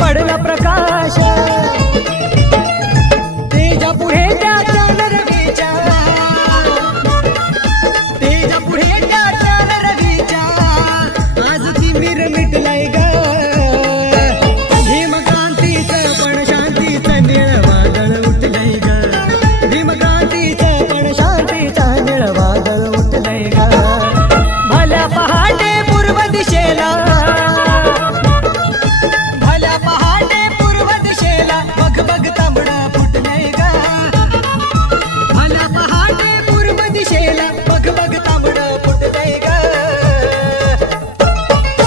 पडला प्रकाश तेजा पुढे त्याच्या नरवीच्या तेजा पुढे त्याच्या नरवीच्या आज ती मिर मिटलाय ग भीमक्रांतीचं पण शांतीचं निळ वादळ उठलंय ग भीमक्रांतीचं पण शांतीचं निळ वादळ उठलंय ग भल्या पहाटे पूर्व दिशेला भल्या पहाटे पूर्व दिशेला बघ बघ तांबडा फुटलंय ग भल्या पहाटे पूर्व दिशेला बघ बघ तांबडा फुटलंय ग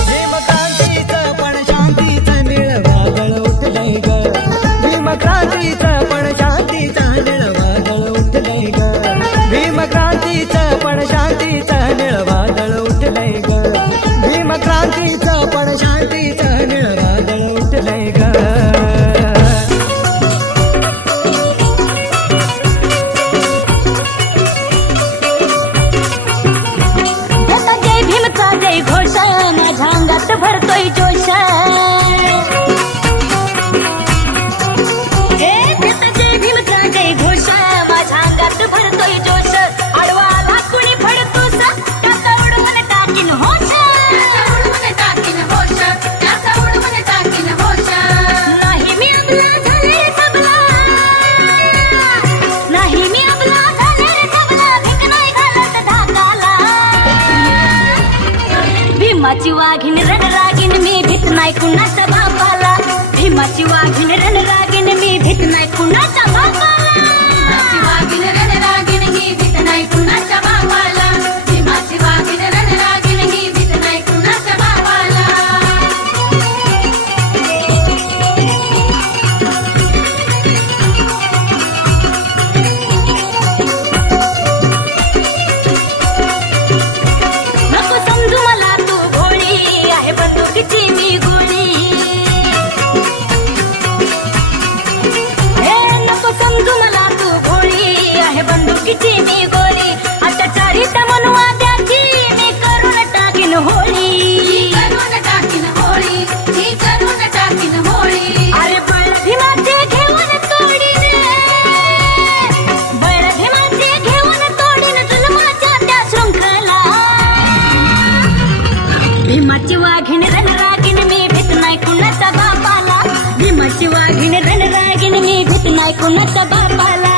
भीमक्रांतीचं पण शांतीचं निळ वादळ उठलंय ग भीमक्रांतीचं पण शांतीचं निळ वादळ उठलंय ग भीमक्रांतीचं पण शांतीचं निळ वादळ उठलंय ग भीमक्रांतीचं पण शांतीचं निळ वादळ उठलंय ग आता जय भीमचा जय घोष माझ्या अंगात भरतोय जोश आता जय भीमचा जय घोष माझ्या अंगात भरतोय जोश आडवाला कुणी फडतोस त्याचा उडवून टाकीन होश नाही मी आपला झाले सबला नाही मी आपला झाले सबला भीक नाही घालत धाकाला भीमाची वाघीण रणरागीण मी भीत नाही कुणाच्या बापाला भीमाची वाघीण रणरागीण मी भीत नाही कुणाच्या बापाला नको समजू मला तू भोळी आहे बंदुकीची मी गोळी नको समजू मला तू भोळी आहे बंदुकीची मी गोळी अत्याचारित मनुवाद्याची मी करून टाकीन होळी अरे बळ भीमाचे घेऊन तोडीन बळ भीमाचे घेऊन तोडीन जुलमाच्या त्या शृंखला भीमाची वाघीण रणरागीण मी भीत नाही कुणाच्या बापाला भीमाची वाघीण रणरागीण मी भीत नाही कुणाच्या बापाला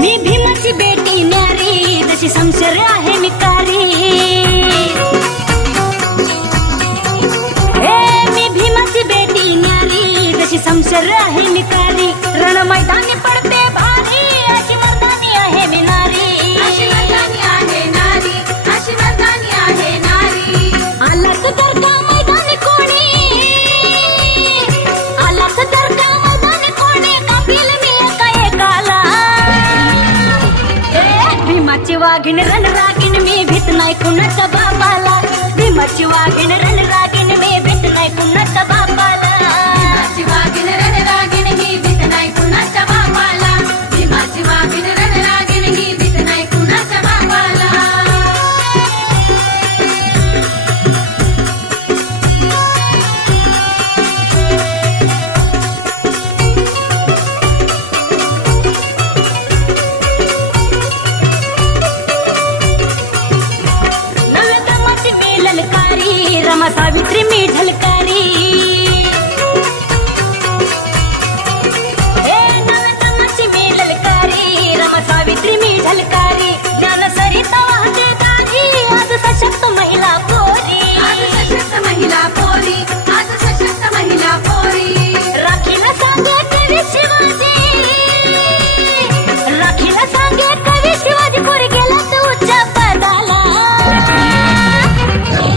मी भीमाची बेटी न्यारी जशी संशर आहे मी कारी मी भीमाची बेटी न्यारी जशी संशर आहे मी कारी रण मैदानी पडते भारी अशी मर्दानी आहे मी नारी आलाच तर का मैदानी कोणी आलाच तर का मैदानी कोणी कापील मी एका एकाला भीमाची वाघीण रणरागीण मी भीत नाही कुणाच्या बापाला भीमाची वाघीण रणरागीण मी भीत नाही कुणाच्या बापाला नवदमाची मी ललकारी रमा सावित्री मी झलकारी नवदमाची मी ललकारी रमा सावित्री मी झलकारी ज्ञान सरिता वाहते दारी आज सशक्त महिला पोरी राखीला सांगे कवी शिवाजी राखीला सांगे कवी शिवाजी पोरी गेला तू उच्च पदाला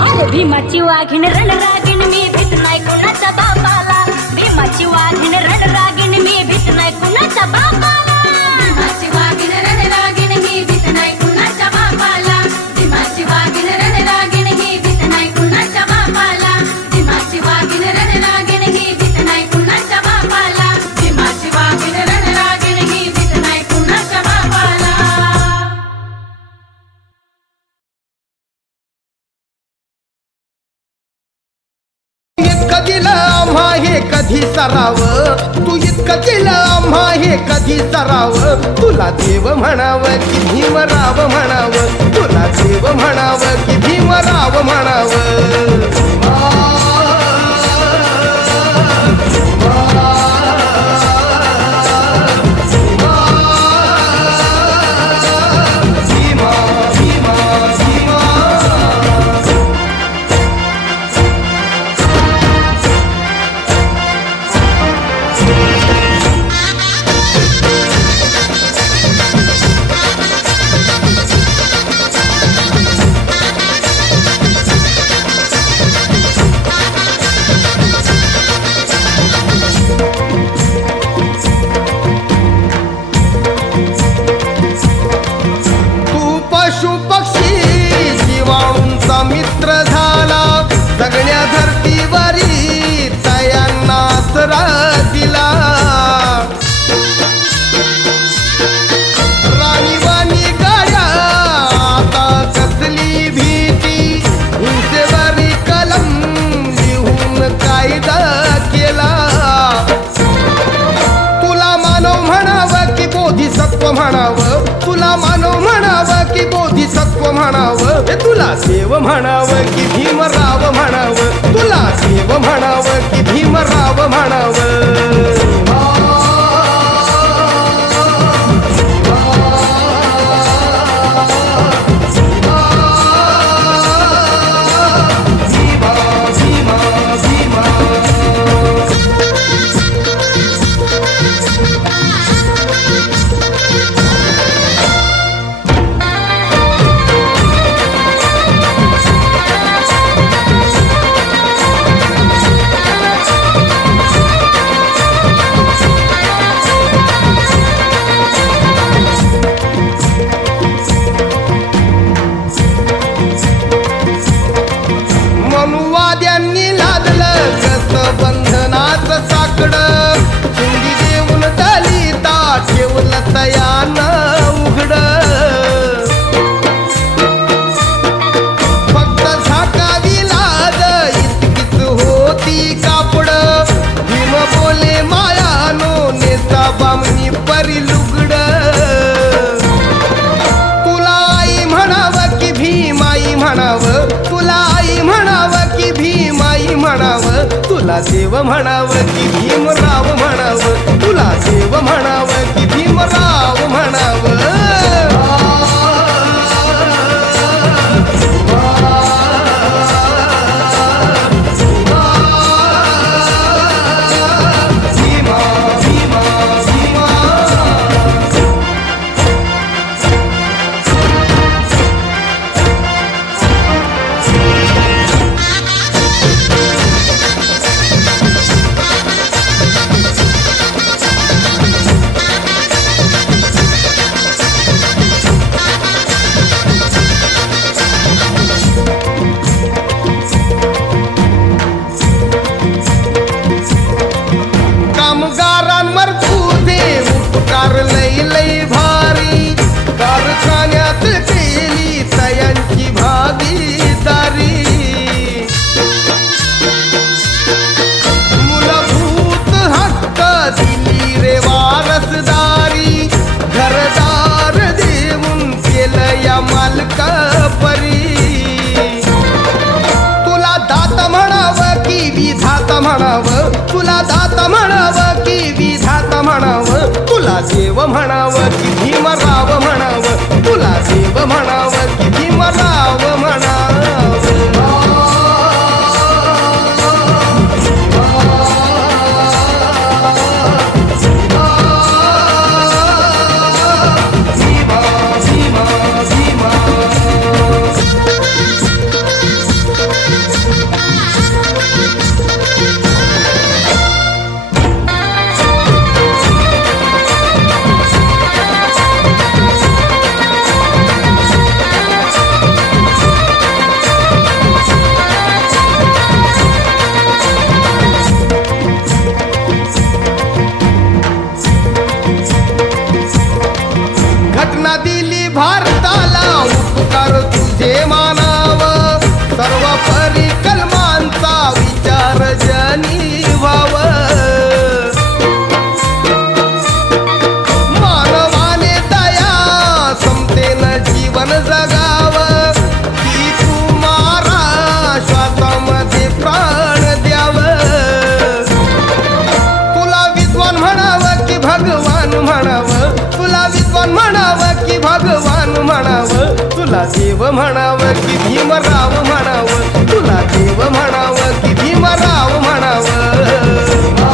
अरे भीमाची वाघीण रणरागीण मी भीत नाही कुणाच्या बापाला भीमाची वाघीण रणरागीण मी भीत नाही कुणाच्या बापाला भीमाची वाघीण रणरागीण दिलं आम्हा हे कधी सराव, तू इतकं दिलं आम्हा हे कधी सराव. तुला देव म्हणावं की भीमराव म्हणावं, तुला देव म्हणावं की भीमराव म्हणावं. पशु पक्षी जीवाणूंचा मित्र झाला, सगळ्या धरतीवरी तयांना आसरा दिला. राणीवाणी गाड्या आता कसली भीती, हिंसेवरी कलम लिहून कायदा केला. तुला मानव म्हणावं की बोधिसत्व म्हणावं, तुला मानव म्हणावं की बोधिसत्व म्हणावं. तुला देव म्हणावं की भीमराव म्हणावं, तुला देव म्हणावं की भीमराव म्हणावं. मनुवाद्यांनी लादलं कसं बंधनाचं साकडं, चिंदी देऊन दलिता ठेवलं तयानं उघडं. फक्त झाकावी लाज इतकीच होती कापडं, भीम बोले मायानो नेता बामणी परी लुगडं. तुला आई म्हणावं की भीमाई म्हणावं, तुला आई म्हणावं की भीमाई म्हणावं. तुला देव म्हणावं की भीमराव म्हणावं, तुला देव म्हणावं की भीमराव म्हणावं. कामगारांवर तुझे उपकार लई लई भारी, कारखान्यात केली तयांची भागीदारी. मूलभूत हक्क दिली रे वारसदारी, घरदार देऊन केलं या मालका परी. तुला दात म्हणावं की विधाता म्हणावं, तुला दात म्हणावं की विधाता म्हणावं. तुला देव म्हणावं की भीमराव म्हणावं, तुला देव म्हणावं की भीमराव म्हणावं. देव म्हणावं की भीमराव म्हणावं तुला देव म्हणावं की भीमराव म्हणावं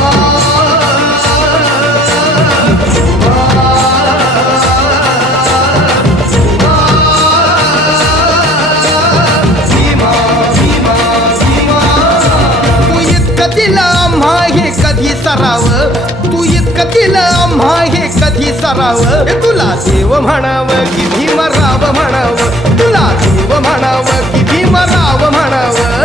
तू इतकं दिलं आम्हा हे कधी सरावं तू इतकं दिलं आम्हा हे कधी सरावं तुला देव म्हणावं की भीमराव म्हणावं तुला देव म्हणावं की भीमराव म्हणावं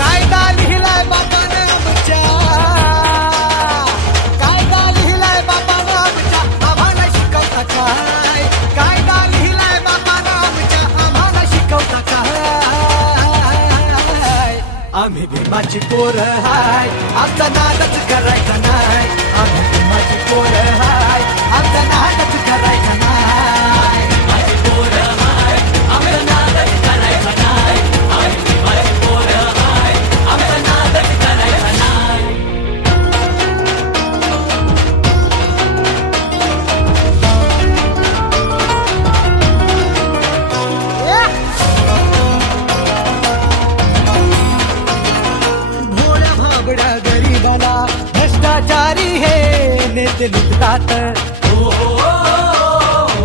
कायदा लिहिलाय बापानं आमच्या कायदा लिहिलाय बापानं आमच्या आम्हाला शिकवता काय कायदा लिहिलाय बापानं आमच्या आम्हाला शिकवता काय आम्ही भीमाची पोरं हाय आमचा नादच करायचा नाही आम्ही भीमाची पोरं हाय आमचा नादच करायचा नाही भीमाची पोरं हाय आमचा नादच करायचा नाही आम्ही भीमाची पोरं हाय आमचा नादच करायचा नाही भोळ्या भाबड्या गरीबाला भ्रष्टाचारी हे नेते लुटतात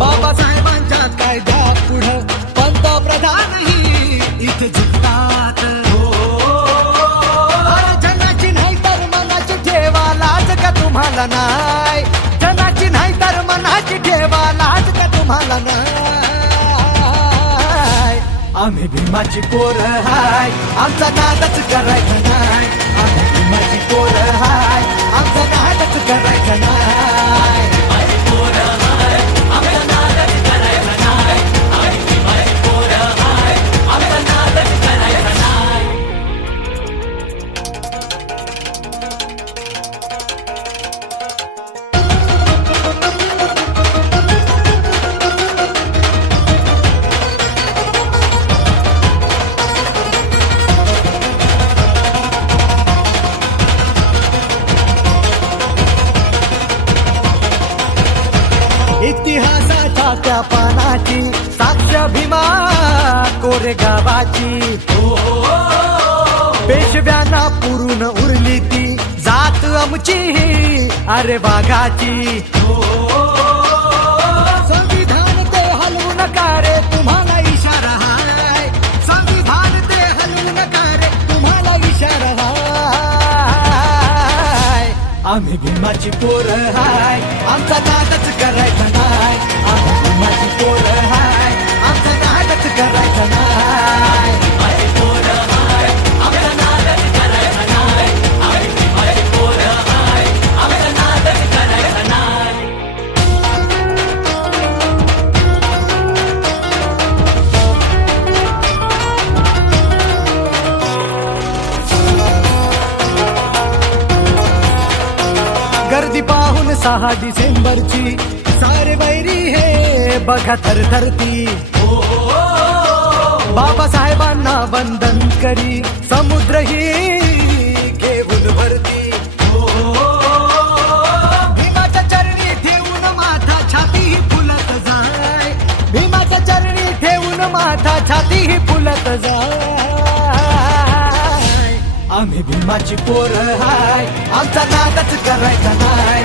बाबासाहेबांच्या कायद्या पुढं पंतप्रधानही इथे झुकतात अरे जनाची नाही तर मनाची ठेवा लाज का तुम्हाला नाही जनाची नाही तर मनाची ठेवा लाज का तुम्हाला नाही आम्ही भीमाची पोरं हाय आमचा नादच करायचा नाही आम्ही भीमाची पोरं हाय आमचा नादच करायचा नाही भीमाची पोरं हाय आमचा नादच करायचा नाही आम्ही भीमाची पोरं हाय आमचा नादच करायचा नाही इतिहासाच्या त्या पानाची साक्ष भीमा कोरेगावाची पेशव्यांना पुरून उरली ती जात आमची अरे वाघाची संविधान ते हलवू नका रे तुम्हाला इशारा हाय संविधान ते हलवू नका रे तुम्हाला इशारा हाय आम्ही भीमाची पोरं हाय आमचा नादच करायचा नाही आम्ही भीमाची पोरं हाय आमचा नादच करायचा नाही भीमाची पोरं हाय आमचा नादच करायचा नाही आम्ही भीमाची पोरं हाय आमचा नादच करायचा नाही गर्दी पाहून 6 डिसेंबरची सारे वैरी हे बघा थरथरती बाबासाहेबांना वंदन करी समुद्र ही घेऊन भरती भीमाच्या चरणी ठेवून माथा छाती ही फुलत जाय भीमाच्या चरणी ठेवून माथा छाती ही फुलत जाय आम्ही भीमाची पोरं हाय आमचा नादच करायचा नाही